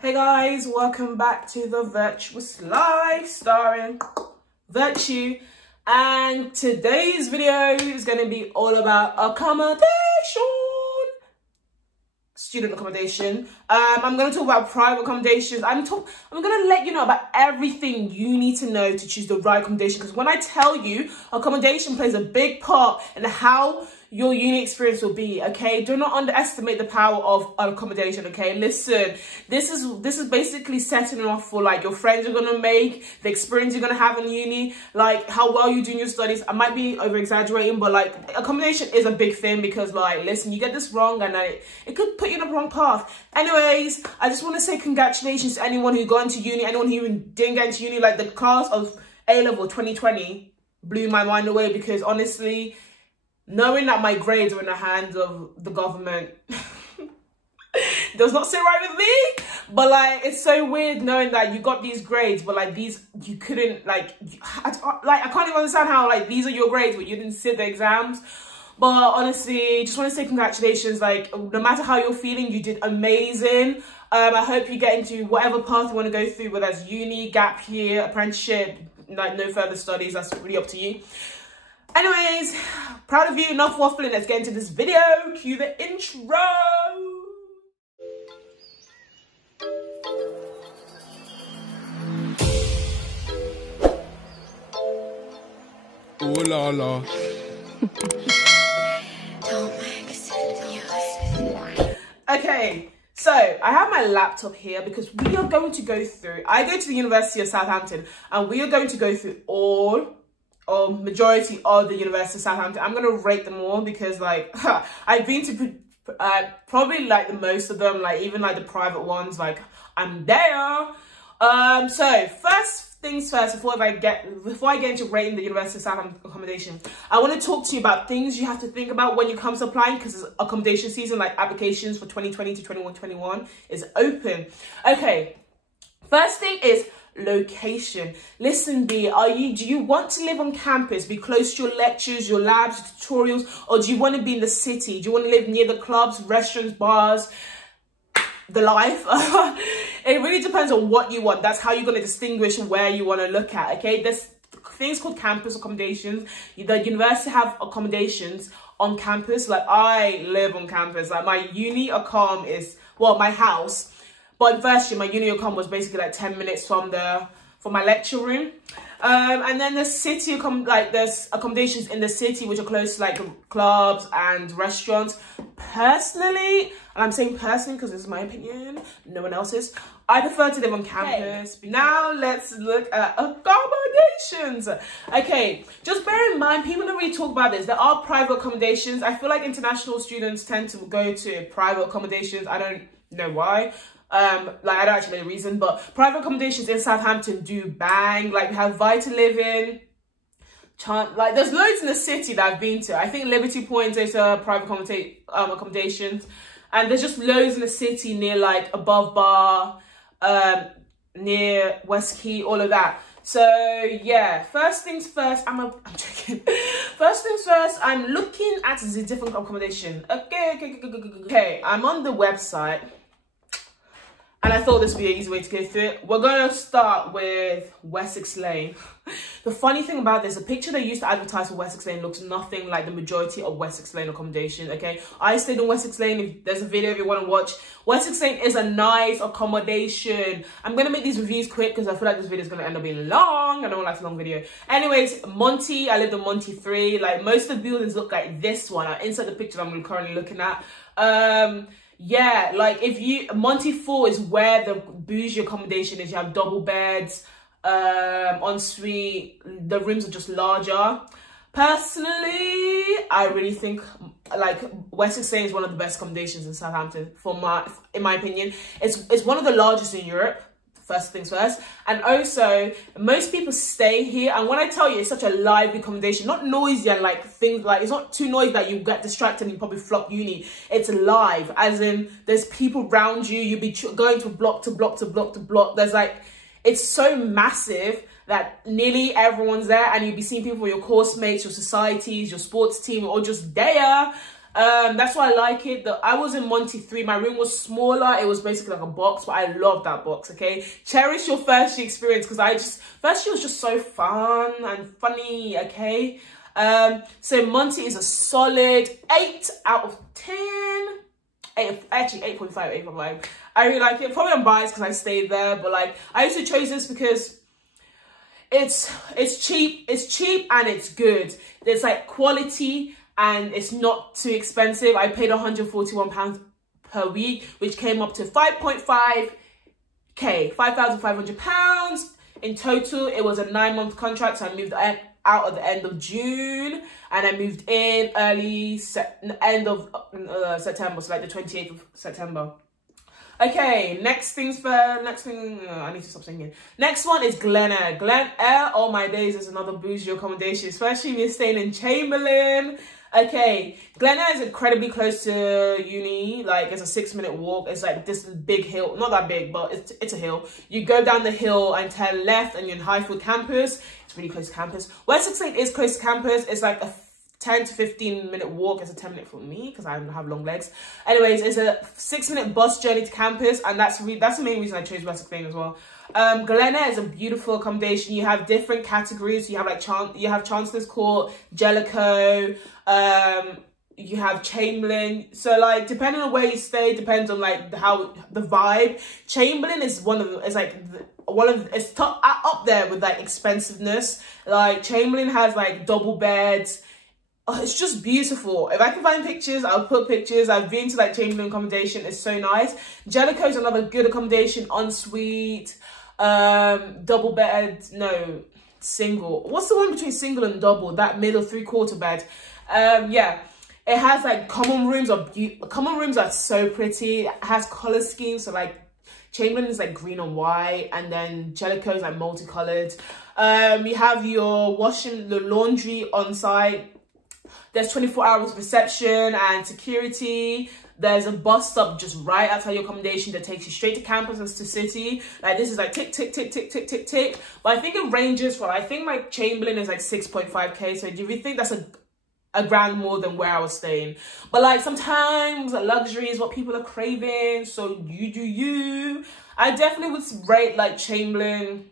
Hey guys, welcome back to the Virtuous life starring Virtue, and today's video is going to be all about accommodation, student accommodation. I'm going to talk about private accommodations. I'm going to let you know about everything you need to know to choose the right accommodation, because when I tell you, accommodation plays a big part in how your uni experience will be, okay? Do not underestimate the power of accommodation, okay? Listen, this is basically setting off for like your friends you're gonna make, the experience you're gonna have in uni, like how well you do in your studies. I might be over exaggerating, but like accommodation is a big thing, because like, listen, you get this wrong and it could put you on the wrong path. Anyways, I just want to say congratulations to anyone who got into uni, anyone who didn't get into uni. Like the class of A-level 2020 blew my mind away, because honestly, knowing that my grades were in the hands of the government does not sit right with me. But like, it's so weird knowing that you got these grades, but like these, you couldn't I can't even understand how like these are your grades, but you didn't sit the exams. But honestly, just want to say congratulations. Like, no matter how you're feeling, you did amazing. I hope you get into whatever path you want to go through, whether that's uni, gap year, apprenticeship, like no further studies. That's really up to you. Anyways, proud of you. Enough waffling. Let's get into this video. Cue the intro. Oh la la. Okay, so I have my laptop here because we are going to go through, I go to the University of Southampton, and we are going to go through all or majority of the University of Southampton. I'm going to rate them all because like I've been to probably like the most of them, like even like the private ones, like I'm there. So first things first, before I get into rating the University of Southampton accommodation, I want to talk to you about things you have to think about when you come to applying, because it's accommodation season. Like applications for 2020 to 21 is open. Okay, first thing is location. Listen, B, do you want to live on campus, be close to your lectures, your labs, tutorials, or do you want to be in the city? Do you want to live near the clubs, restaurants, bars, the life? It really depends on what you want. That's how you're going to distinguish where you want to look at, okay? There's things called campus accommodations. The university have accommodations on campus. Like I live on campus. Like my uni accom is, well, my house. But in first year, my uni accom was basically like 10 minutes from my lecture room. And then the city, there's accommodations in the city which are close to like clubs and restaurants. Personally, and I'm saying personally because this is my opinion, no one else's, I prefer to live on campus. Okay. Now let's look at accommodations. Okay, just bear in mind, people don't really talk about this. There are private accommodations. I feel like international students tend to go to private accommodations. I don't know why. I don't actually know the reason, but private accommodations in Southampton do bang. Like we have Vital Living, like there's loads in the city that I've been to. I think Liberty Point is a private accommodations, and there's just loads in the city near like Above Bar, near West Quay, all of that. So yeah, first things first, I'm joking. First things first, I'm looking at the different accommodation. Okay, I'm on the website. And I thought this would be an easy way to go through it. We're going to start with Wessex Lane. The funny thing about this, the picture they used to advertise for Wessex Lane looks nothing like the majority of Wessex Lane accommodation, okay? I stayed in Wessex Lane. If there's a video if you want to watch. Wessex Lane is a nice accommodation. I'm going to make these reviews quick because I feel like this video is going to end up being long. I don't like a long video. Anyways, Monty, I lived in Monty 3. Like most of the buildings look like this one. I insert the picture I'm currently looking at. Yeah, like Monty 4 is where the bougie accommodation is. You have double beds, ensuite, the rooms are just larger. Personally, I really think like Wessex Lane is one of the best accommodations in Southampton in my opinion. It's one of the largest in Europe. First things first, and also most people stay here, and when I tell you it's such a lively accommodation, not noisy and like things like, it's not too noisy that you get distracted and you probably flop uni. It's live, as in there's people around you, you'll be going to block to block to block to block. There's like, it's so massive that nearly everyone's there, and you'll be seeing people, your course mates, your societies, your sports team, or just there. That's why I like it. I was in Monty 3. My room was smaller. It was basically like a box, but I love that box, okay? Cherish your first year experience, because first year was just so fun and funny, okay? So Monty is a solid 8 out of 10. Actually 8.5, 8.5. I really like it. Probably I'm biased because I stayed there, but like I also chose this because it's cheap and it's good. There's like quality and it's not too expensive. I paid £141 per week, which came up to 5.5k, £5,500 in total. It was a 9-month contract, so I moved out at the end of June, and I moved in end of September, so like the 28th of September. Okay, next thing, I need to stop singing. Next one is Glen Eyre. Glen Eyre, oh my days, is another bougie accommodation, especially if you're staying in Chamberlain. Okay, Glen Eyre is incredibly close to uni. Like, it's a 6-minute walk. It's like this big hill, not that big, but it's a hill. You go down the hill and turn left and you're in Highfield campus. It's really close to campus. West Lane is close to campus. It's like a 10 to 15-minute walk. It's a 10-minute for me because I don't have long legs. Anyways, it's a 6-minute bus journey to campus, and that's the main reason I chose West Lane as well. Glen Eyre is a beautiful accommodation. You have different categories. You have like Chancellor's Court, Jellicoe, you have Chamberlain. So like depending on where you stay, depends on like how the vibe. Chamberlain is it's top up there with like expensiveness. Like Chamberlain has like double beds. Oh, it's just beautiful. If I can find pictures, I'll put pictures. I've been to like Chamberlain accommodation. It's so nice. Jellicoe is another good accommodation, ensuite, double bed, no, single. What's the one between single and double? That middle 3/4 bed. Yeah, it has like common rooms are so pretty. It has color schemes, so like Chamberlain is like green and white, and then Jellicoe is like multicolored. You have your the laundry on site. There's 24 hours reception and security. There's a bus stop just right outside your accommodation that takes you straight to campus and to city. Like this is like tick, tick, tick, tick, tick, tick, tick. But I think it ranges from, I think like Chamberlain is like 6.5k. So do you think that's a grand more than where I was staying? But like sometimes luxury is what people are craving. So you do you. I definitely would rate like Chamberlain.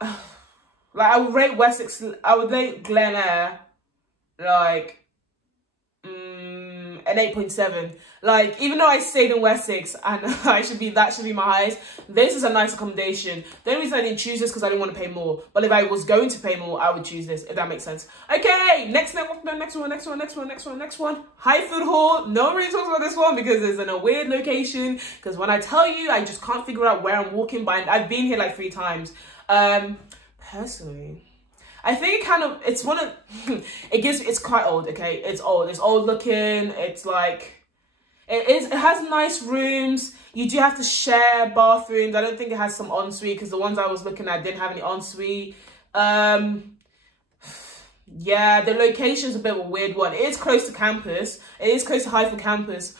Like I would rate Wessex. I would rate Glen Eyre like an 8.7. Like even though I stayed in Wessex and that should be my highest, this is a nice accommodation. The only reason I didn't choose this because I didn't want to pay more, but if I was going to pay more I would choose this, if that makes sense. Okay, next one. Highfield Hall. No one really talks about this one because it's in a weird location, because when I tell you I just can't figure out where I'm walking by. I've been here like 3 times. Personally I think it's one of it's quite old, okay? It's old looking. It's like it has nice rooms. You do have to share bathrooms. I don't think it has some ensuite because the ones I was looking at didn't have any ensuite. Yeah, the location's a bit of a weird one. It is close to campus. It is close to Highfield campus.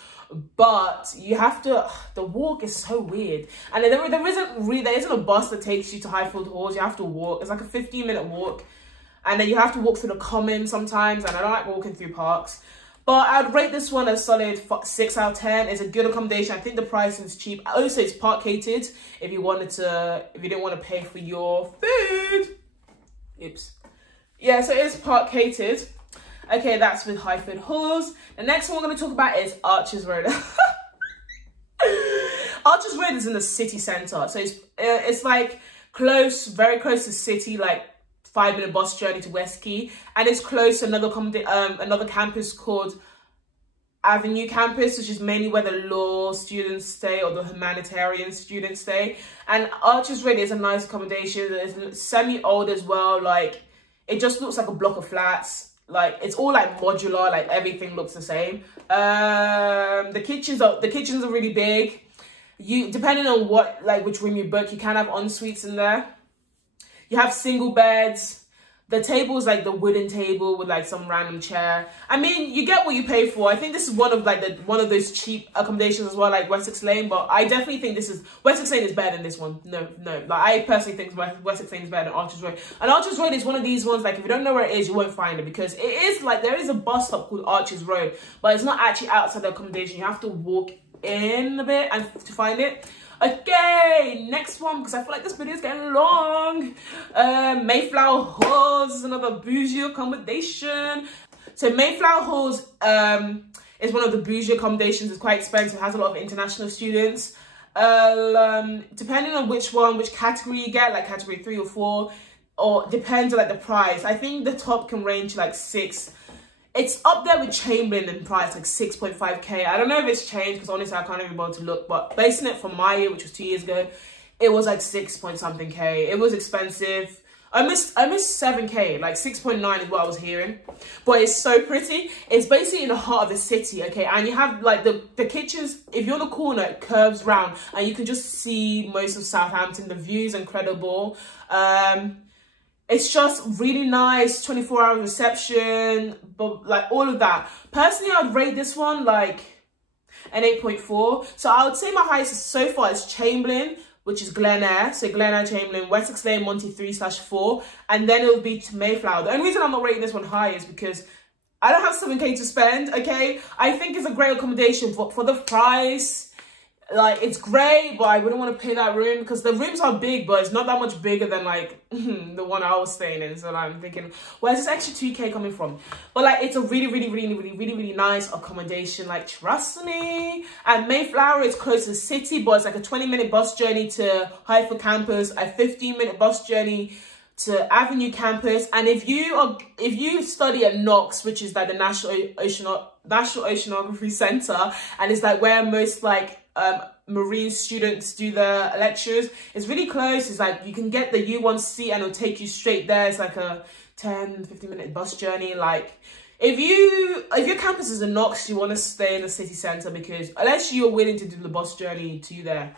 But you have to, the walk is so weird, and there isn't a bus that takes you to Highfield Halls. You have to walk. It's like a 15-minute walk, and then you have to walk through the common sometimes, and I don't like walking through parks. But I'd rate this one a solid 6 out of 10. It's a good accommodation. I think the price is cheap. Also, it's park catered if you didn't want to pay for your food. Oops. Yeah, so it's park catered. Okay, that's with Highfield Halls. The next one we're going to talk about is Archers Road. Archers Road is in the city centre. So it's like very close to city, like 5-minute bus journey to West Quay. And it's close to another campus called Avenue Campus, which is mainly where the law students stay or the humanitarian students stay. And Archers Road is a nice accommodation. It's semi-old as well. Like, it just looks like a block of flats. Like it's all like modular, like everything looks the same. The kitchens are really big. Depending on which room you book, you can have en suites in there. You have single beds. The table is like the wooden table with like some random chair. I mean, you get what you pay for. I think this is one of like one of those cheap accommodations as well, like Wessex Lane. But I definitely think Wessex Lane is better than this one. No. Like I personally think Wessex Lane is better than Archers Road. And Archers Road is one of these ones, like if you don't know where it is, you won't find it, because it is like, there is a bus stop called Archers Road, but it's not actually outside the accommodation. You have to walk in a bit and to find it. Okay, next one, because I feel like this video is getting long. Mayflower Halls is another bougie accommodation. So Mayflower Halls is one of the bougie accommodations. It's quite expensive. It has a lot of international students. Depending on which category you get, like category 3 or 4, or depends on like the price. I think the top can range to like 6. It's up there with Chamberlain in price, like 6.5k. I don't know if it's changed, because honestly I can't even bother to look, but basing it from my year, which was 2 years ago, it was like 6 point something k. It was expensive. I missed 7k, like 6.9 is what I was hearing. But it's so pretty. It's basically in the heart of the city, okay? And you have like the kitchens, if you're on the corner, it curves round and you can just see most of Southampton. The view is incredible. It's just really nice, 24-hour reception, but like all of that. Personally, I'd rate this one like an 8.4. So I would say my highest so far is Chamberlain, which is Glen Eyre. So Glen Eyre, Chamberlain, Wessex Lane, Monty 3/4. And then it'll be to Mayflower. The only reason I'm not rating this one high is because I don't have 7k to spend, okay? I think it's a great accommodation, but for the price, like, it's great, but I wouldn't want to pay that room, because the rooms are big, but it's not that much bigger than like the one I was staying in. So I'm thinking, where's this extra 2k coming from? But like, it's a really nice accommodation, like, trust me. And Mayflower is close to the city, but it's like a 20-minute bus journey to Hyphen campus, a 15-minute bus journey to Avenue campus. And if you study at Knox, which is like the National Oceanography Centre, and it's like where most like marine students do their lectures, it's really close. It's like you can get the U1 seat and it'll take you straight there. It's like a 10-15 minute bus journey. Like, if your campus is in Knox, you want to stay in the city centre, because unless you're willing to do the bus journey to there.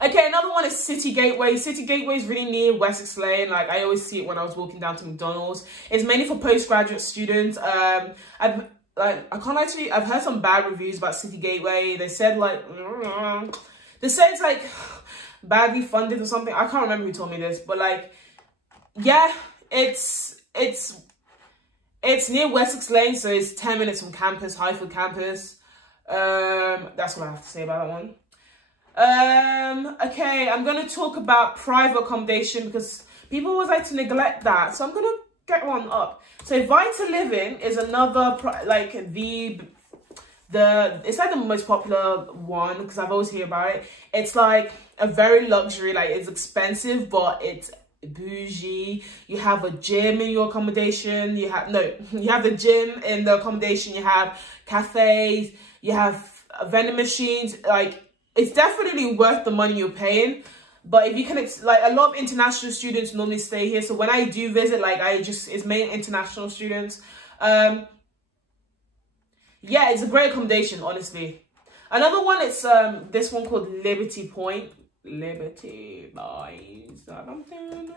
Okay, another one is City Gateway. City Gateway is really near Wessex Lane. Like, I always see it when I was walking down to McDonald's. It's mainly for postgraduate students. I've heard some bad reviews about City Gateway. They said like, it's like badly funded or something. I can't remember who told me this, but like, yeah, it's near Wessex Lane, so it's 10 minutes from campus, Highfield campus. That's what I have to say about that one. Okay, I'm gonna talk about private accommodation, because people always like to neglect that, so I'm gonna get one up. So Vita Living is another it's like the most popular one, because I've always heard about it. It's like a very luxury, like, it's expensive, but it's bougie. You have a gym in your accommodation. You have the gym in the accommodation. You have cafes. You have vending machines. Like, it's definitely worth the money you're paying. But if you can, like, a lot of international students normally stay here. So when I do visit, like, it's mainly international students. Yeah, it's a great accommodation, honestly. Another one, it's this one called Liberty Point. Liberty by Southampton.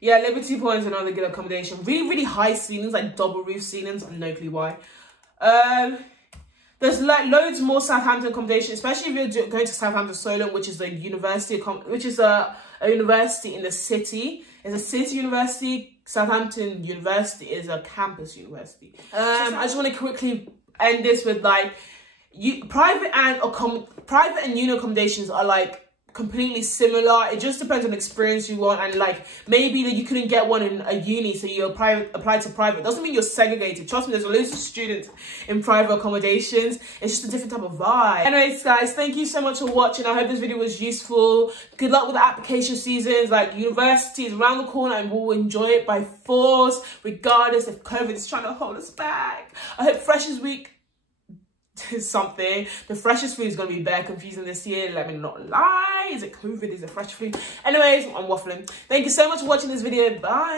Yeah, Liberty Point is another good accommodation. Really high ceilings, like double roof ceilings. I have no clue why. There's like loads more Southampton accommodation, especially if you're going to Southampton Solent, which is a university, a university in the city. It's a city university. Southampton University is a campus university. I just want to quickly end this with like, private and uni accommodations are like completely similar. It just depends on the experience you want, and like maybe you couldn't get one in a uni, so you apply to private. Doesn't mean you're segregated. Trust me, there's loads of students in private accommodations. It's just a different type of vibe. Anyways, guys, thank you so much for watching. I hope this video was useful. Good luck with the application seasons. Like, university is around the corner and we'll enjoy it by force, regardless if COVID is trying to hold us back. I hope Freshers Week is something. The freshest food is going to be bare confusing this year, let me not lie. Is it COVID? Is it fresh food? Anyways, I'm waffling. Thank you so much for watching this video. Bye.